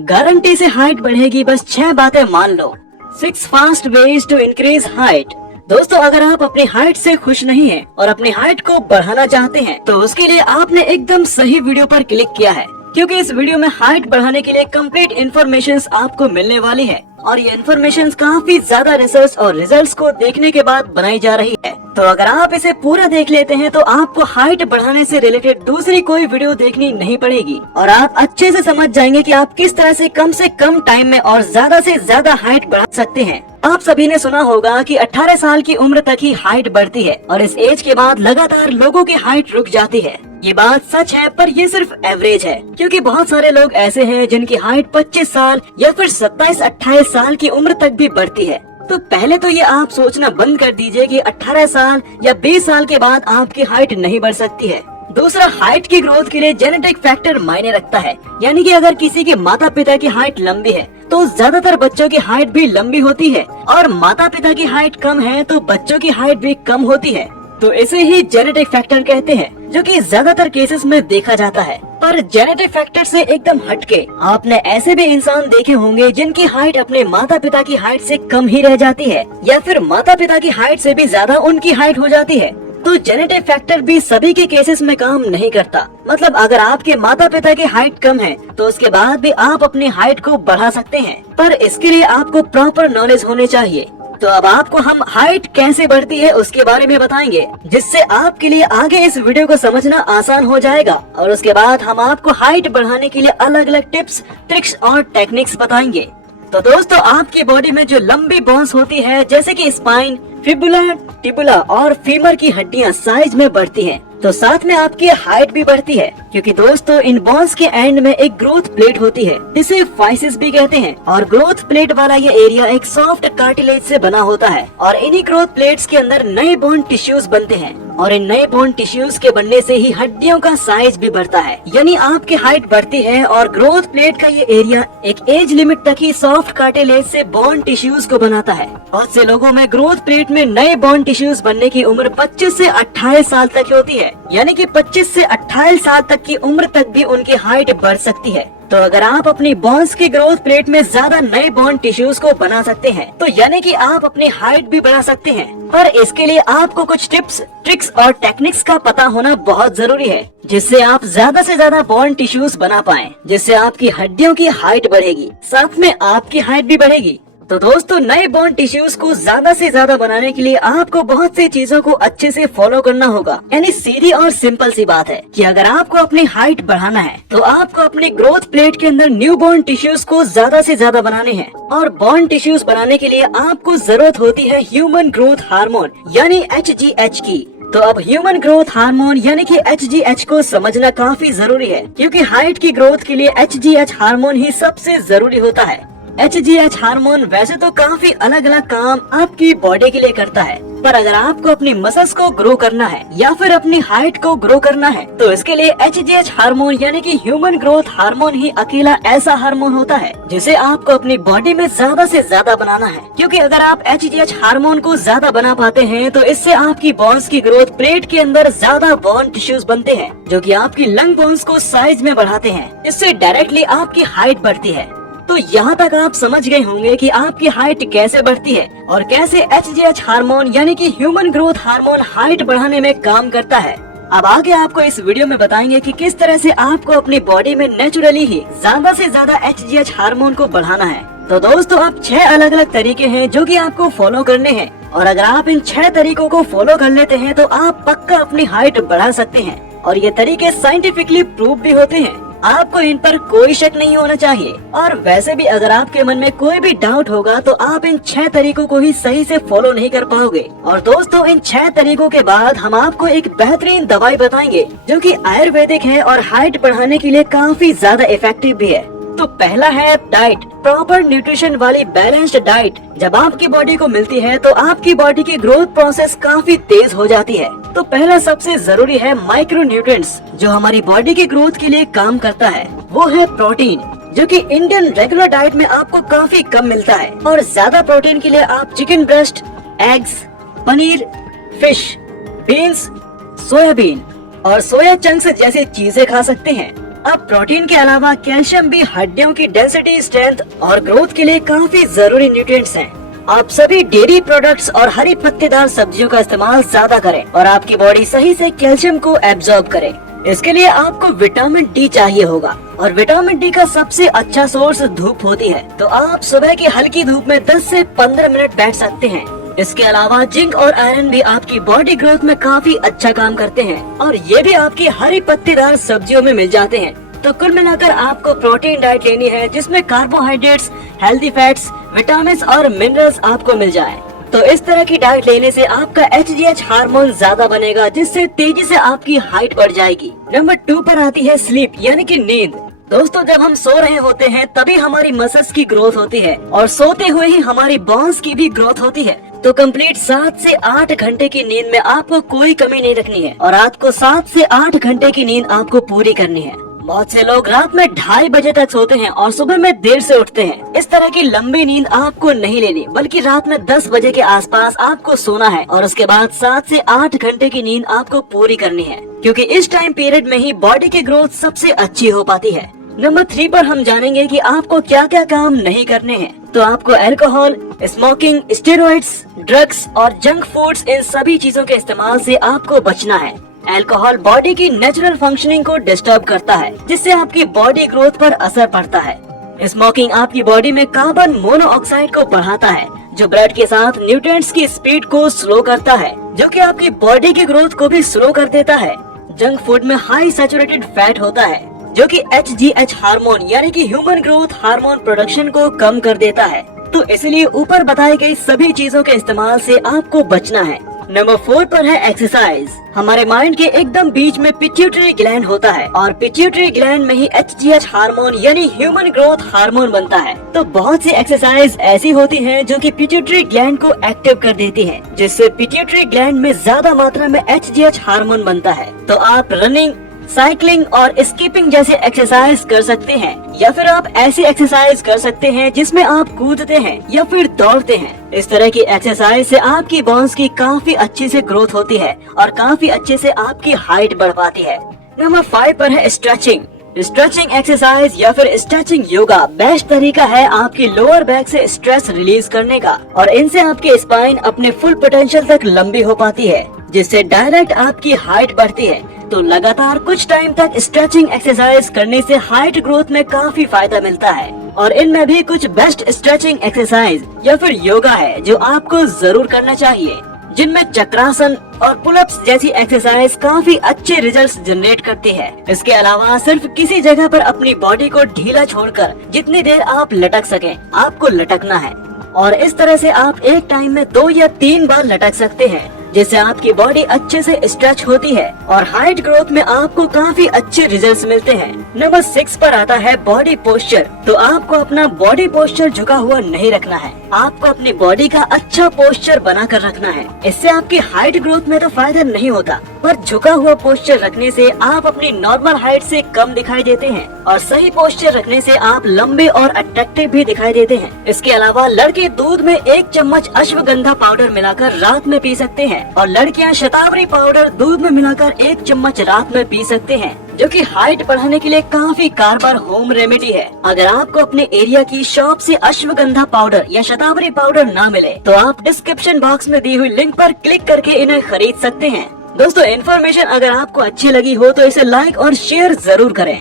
Guarantee से height बढ़ेगी, बस 6 बातें मान लो। 6 fast ways to increase height. दोस्तों, अगर आप अपनी हाइट से खुश नहीं हैं और अपनी हाइट को बढ़ाना चाहते हैं तो उसके लिए आपने एकदम सही वीडियो पर क्लिक किया है, क्योंकि इस वीडियो में हाइट बढ़ाने के लिए कंप्लीट इन्फॉर्मेशन आपको मिलने वाली है और ये इन्फॉर्मेशन काफी ज्यादा रिसर्च और रिजल्ट्स को देखने के बाद बनाई जा रही है। तो अगर आप इसे पूरा देख लेते हैं तो आपको हाइट बढ़ाने से रिलेटेड दूसरी कोई वीडियो देखनी नहीं पड़ेगी और आप अच्छे से समझ जाएंगे कि आप किस तरह से कम टाइम में और ज्यादा से ज्यादा हाइट बढ़ा सकते हैं। आप सभी ने सुना होगा कि 18 साल की उम्र तक ही हाइट बढ़ती है और इस एज के बाद लगातार लोगों की हाइट रुक जाती है। ये बात सच है, पर ये सिर्फ एवरेज है, क्योंकि बहुत सारे लोग ऐसे हैं जिनकी हाइट 25 साल या फिर 27-28 साल की उम्र तक भी बढ़ती है। तो पहले तो ये आप सोचना बंद कर दीजिए कि 18 साल या 20 साल के बाद आपकी हाइट नहीं बढ़ सकती है। दूसरा, हाइट की ग्रोथ के लिए जेनेटिक फैक्टर मायने रखता है, यानी कि अगर किसी के माता पिता की हाइट लंबी है तो ज्यादातर बच्चों की हाइट भी लंबी होती है, और माता पिता की हाइट कम है तो बच्चों की हाइट भी कम होती है। तो इसे ही जेनेटिक फैक्टर कहते हैं, जो कि ज्यादातर केसेस में देखा जाता है। पर जेनेटिक फैक्टर से एकदम हटके आपने ऐसे भी इंसान देखे होंगे जिनकी हाइट अपने माता पिता की हाइट से कम ही रह जाती है, या फिर माता पिता की हाइट से भी ज्यादा उनकी हाइट हो जाती है। तो जेनेटिक फैक्टर भी सभी के केसेस में काम नहीं करता। मतलब अगर आपके माता पिता की हाइट कम है तो उसके बाद भी आप अपनी हाइट को बढ़ा सकते हैं, पर इसके लिए आपको प्रॉपर नॉलेज होनी चाहिए। तो अब आपको हम हाइट कैसे बढ़ती है उसके बारे में बताएंगे, जिससे आपके लिए आगे इस वीडियो को समझना आसान हो जाएगा। और उसके बाद हम आपको हाइट बढ़ाने के लिए अलग अलग टिप्स, ट्रिक्स और टेक्निक्स बताएंगे। तो दोस्तों, आपकी बॉडी में जो लंबी बोन्स होती है, जैसे कि स्पाइन, फिबुला, टिबुला और फीमर की हड्डियां साइज में बढ़ती हैं, तो साथ में आपकी हाइट भी बढ़ती है, क्योंकि दोस्तों इन बोन्स के एंड में एक ग्रोथ प्लेट होती है, जिसे फाइसिस भी कहते हैं। और ग्रोथ प्लेट वाला ये एरिया एक सॉफ्ट कार्टिलेज से बना होता है, और इन्हीं ग्रोथ प्लेट्स के अंदर नए बोन टिश्यूज बनते हैं, और इन नए बोन टिश्यूज के बनने से ही हड्डियों का साइज भी बढ़ता है, यानी आपकी हाइट बढ़ती है। और ग्रोथ प्लेट का ये एरिया एक एज लिमिट तक ही सॉफ्ट कार्टिलेज से बोन टिश्यूज को बनाता है। बहुत से लोगों में ग्रोथ प्लेट में नए बोन टिश्यूज बनने की उम्र 25 से 28 साल तक होती है, यानी कि 25 से 28 साल तक की उम्र तक भी उनकी हाइट बढ़ सकती है। तो अगर आप अपनी बोन्स की ग्रोथ प्लेट में ज्यादा नए बोन टिश्यूज को बना सकते हैं, तो यानी कि आप अपनी हाइट भी बढ़ा सकते हैं। पर इसके लिए आपको कुछ टिप्स, ट्रिक्स और टेक्निक्स का पता होना बहुत जरूरी है, जिससे आप ज्यादा से ज्यादा बोन टिश्यूज बना पाएं, जिससे आपकी हड्डियों की हाइट बढ़ेगी, साथ में आपकी हाइट भी बढ़ेगी। तो दोस्तों, नए बोन टिश्यूज को ज्यादा से ज्यादा बनाने के लिए आपको बहुत सी चीजों को अच्छे से फॉलो करना होगा। यानी सीधी और सिंपल सी बात है कि अगर आपको अपनी हाइट बढ़ाना है तो आपको अपनी ग्रोथ प्लेट के अंदर न्यू बोन टिश्यूज को ज्यादा से ज्यादा बनाने हैं। और बोन टिश्यूज बनाने के लिए आपको जरूरत होती है ह्यूमन ग्रोथ हार्मोन यानी HGH की। तो अब ह्यूमन ग्रोथ हार्मोन यानी कि HGH को समझना काफी जरूरी है, क्योंकि हाइट की ग्रोथ के लिए HGH हार्मोन ही सबसे जरूरी होता है। HGH हार्मोन वैसे तो काफी अलग अलग काम आपकी बॉडी के लिए करता है, पर अगर आपको अपनी मसल्स को ग्रो करना है या फिर अपनी हाइट को ग्रो करना है तो इसके लिए HGH हार्मोन यानी कि ह्यूमन ग्रोथ हार्मोन ही अकेला ऐसा हार्मोन होता है जिसे आपको अपनी बॉडी में ज्यादा से ज्यादा बनाना है। क्योंकि अगर आप HGH हार्मोन को ज्यादा बना पाते हैं तो इससे आपकी बोन्स की ग्रोथ प्लेट के अंदर ज्यादा बोन टिश्यूज बनते हैं, जो कि आपकी लंग बोन्स को साइज में बढ़ाते हैं, इससे डायरेक्टली आपकी हाइट बढ़ती है। तो यहाँ तक आप समझ गए होंगे कि आपकी हाइट कैसे बढ़ती है और कैसे HGH हार्मोन यानी कि ह्यूमन ग्रोथ हार्मोन हाइट बढ़ाने में काम करता है। अब आगे आपको इस वीडियो में बताएंगे कि किस तरह से आपको अपनी बॉडी में नेचुरली ही ज्यादा से ज्यादा HGH हार्मोन को बढ़ाना है। तो दोस्तों, अब 6 अलग अलग तरीके हैं जो कि आपको फॉलो करने हैं, और अगर आप इन 6 तरीकों को फॉलो कर लेते हैं तो आप पक्का अपनी हाइट बढ़ा सकते हैं। और ये तरीके साइंटिफिकली प्रूव भी होते हैं, आपको इन पर कोई शक नहीं होना चाहिए। और वैसे भी अगर आपके मन में कोई भी डाउट होगा तो आप इन 6 तरीकों को ही सही से फॉलो नहीं कर पाओगे। और दोस्तों, इन 6 तरीकों के बाद हम आपको एक बेहतरीन दवाई बताएंगे जो कि आयुर्वेदिक है और हाइट बढ़ाने के लिए काफी ज्यादा इफेक्टिव भी है। तो पहला है डाइट, प्रॉपर न्यूट्रिशन वाली बैलेंस्ड डाइट। जब आपकी बॉडी को मिलती है तो आपकी बॉडी की ग्रोथ प्रोसेस काफी तेज हो जाती है। तो पहला सबसे जरूरी है माइक्रो न्यूट्रिएंट्स, जो हमारी बॉडी की ग्रोथ के लिए काम करता है। वो है प्रोटीन, जो कि इंडियन रेगुलर डाइट में आपको काफी कम मिलता है। और ज्यादा प्रोटीन के लिए आप chicken breast, eggs, paneer, fish, beans, soybean और सोया चंक्स जैसी चीजें खा सकते हैं। अब प्रोटीन के अलावा कैल्शियम भी हड्डियों की डेंसिटी, स्ट्रेंथ और ग्रोथ के लिए काफी जरूरी न्यूट्रिएंट्स हैं। आप सभी डेयरी प्रोडक्ट्स और हरी पत्तेदार सब्जियों का इस्तेमाल ज्यादा करें और आपकी बॉडी सही से कैल्शियम को एब्जॉर्ब करे। इसके लिए आपको विटामिन डी चाहिए होगा और विटामिन डी का सबसे अच्छा सोर्स धूप होती है। तो आप सुबह की हल्की धूप में 10 से 15 मिनट बैठ सकते हैं। इसके अलावा जिंक और आयरन भी आपकी बॉडी ग्रोथ में काफी अच्छा काम करते हैं और ये भी आपकी हरी पत्तेदार सब्जियों में मिल जाते हैं। तो कुल मिलाकर आपको प्रोटीन डाइट लेनी है जिसमें कार्बोहाइड्रेट्स, हेल्दी फैट्स, विटामिन और मिनरल्स आपको मिल जाए। तो इस तरह की डाइट लेने से आपका HGH हार्मोन ज्यादा बनेगा जिससे तेजी से आपकी हाइट बढ़ जाएगी। नंबर 2 पर आती है स्लीप यानी कि नींद। दोस्तों, जब हम सो रहे होते हैं तभी हमारी मसल्स की ग्रोथ होती है और सोते हुए ही हमारी बोन्स की भी ग्रोथ होती है। तो कंप्लीट 7 से 8 घंटे की नींद में आपको कोई कमी नहीं रखनी है और रात को 7 से 8 घंटे की नींद आपको पूरी करनी है। बहुत से लोग रात में 2:30 बजे तक सोते हैं और सुबह में देर से उठते हैं। इस तरह की लंबी नींद आपको नहीं लेनी, बल्कि रात में 10 बजे के आसपास आपको सोना है और उसके बाद 7 से 8 घंटे की नींद आपको पूरी करनी है, क्योंकि इस टाइम पीरियड में ही बॉडी की ग्रोथ सबसे अच्छी हो पाती है। नंबर 3 पर हम जानेंगे कि आपको क्या क्या काम नहीं करने हैं। तो आपको अल्कोहल, स्मोकिंग, स्टेरॉइड्स, ड्रग्स और जंक फूड्स, इन सभी चीजों के इस्तेमाल से आपको बचना है। अल्कोहल बॉडी की नेचुरल फंक्शनिंग को डिस्टर्ब करता है जिससे आपकी बॉडी ग्रोथ पर असर पड़ता है। स्मोकिंग आपकी बॉडी में कार्बन मोनोऑक्साइड को बढ़ाता है जो ब्लड के साथ न्यूट्रिएंट्स की स्पीड को स्लो करता है, जो कि आपकी बॉडी की ग्रोथ को भी स्लो कर देता है। जंक फूड में हाई सैचुरेटेड फैट होता है जो कि HGH हार्मोन यानी कि ह्यूमन ग्रोथ हार्मोन प्रोडक्शन को कम कर देता है। तो इसलिए ऊपर बताई गई सभी चीजों के इस्तेमाल से आपको बचना है। नंबर 4 पर है एक्सरसाइज। हमारे माइंड के एकदम बीच में पिट्यूटरी ग्लैंड होता है और पिट्यूटरी ग्लैंड में ही HGH हार्मोन यानी ह्यूमन ग्रोथ हार्मोन बनता है। तो बहुत सी एक्सरसाइज ऐसी होती हैं जो कि पिट्यूटरी ग्लैंड को एक्टिव कर देती हैं, जिससे पिट्यूटरी ग्लैंड में ज्यादा मात्रा में HGH हार्मोन बनता है। तो आप रनिंग, साइकिलिंग और स्कीपिंग जैसे एक्सरसाइज कर सकते हैं या फिर आप ऐसी एक्सरसाइज कर सकते हैं जिसमें आप कूदते हैं या फिर दौड़ते हैं। इस तरह की एक्सरसाइज से आपकी बोन्स की काफी अच्छी से ग्रोथ होती है और काफी अच्छे से आपकी हाइट बढ़ पाती है। नंबर 5 पर है स्ट्रेचिंग। स्ट्रेचिंग एक्सरसाइज या फिर स्ट्रेचिंग योगा बेस्ट तरीका है आपकी लोअर बैक से स्ट्रेस रिलीज करने का और इनसे आपकी स्पाइन अपने फुल पोटेंशियल तक लंबी हो पाती है, जिससे डायरेक्ट आपकी हाइट बढ़ती है। तो लगातार कुछ टाइम तक स्ट्रेचिंग एक्सरसाइज करने से हाइट ग्रोथ में काफी फायदा मिलता है और इनमें भी कुछ बेस्ट स्ट्रेचिंग एक्सरसाइज या फिर योगा है जो आपको जरूर करना चाहिए, जिनमें चक्रासन और पुलअप्स जैसी एक्सरसाइज काफी अच्छे रिजल्ट्स जनरेट करती है। इसके अलावा सिर्फ किसी जगह पर अपनी बॉडी को ढीला छोड़कर जितनी देर आप लटक सकें आपको लटकना है और इस तरह से आप एक टाइम में 2 या 3 बार लटक सकते हैं, जिससे आपकी बॉडी अच्छे से स्ट्रेच होती है और हाइट ग्रोथ में आपको काफी अच्छे रिजल्ट्स मिलते हैं। नंबर 6 पर आता है बॉडी पोस्चर। तो आपको अपना बॉडी पोस्चर झुका हुआ नहीं रखना है, आपको अपनी बॉडी का अच्छा पोस्चर बना कर रखना है। इससे आपकी हाइट ग्रोथ में तो फायदा नहीं होता, पर झुका हुआ पोस्चर रखने से आप अपनी नॉर्मल हाइट से कम दिखाई देते हैं और सही पोस्चर रखने से आप लंबे और अट्रैक्टिव भी दिखाई देते हैं। इसके अलावा लड़के दूध में 1 चम्मच अश्वगंधा पाउडर मिलाकर रात में पी सकते हैं और लड़कियां शतावरी पाउडर दूध में मिलाकर 1 चम्मच रात में पी सकते हैं, जो कि हाइट बढ़ाने के लिए काफी कारगर होम रेमेडी है। अगर आपको अपने एरिया की शॉप से अश्वगंधा पाउडर या शतावरी पाउडर ना मिले तो आप डिस्क्रिप्शन बॉक्स में दी हुई लिंक पर क्लिक करके इन्हें खरीद सकते हैं। दोस्तों, इन्फॉर्मेशन अगर आपको अच्छी लगी हो तो इसे लाइक और शेयर जरूर करें।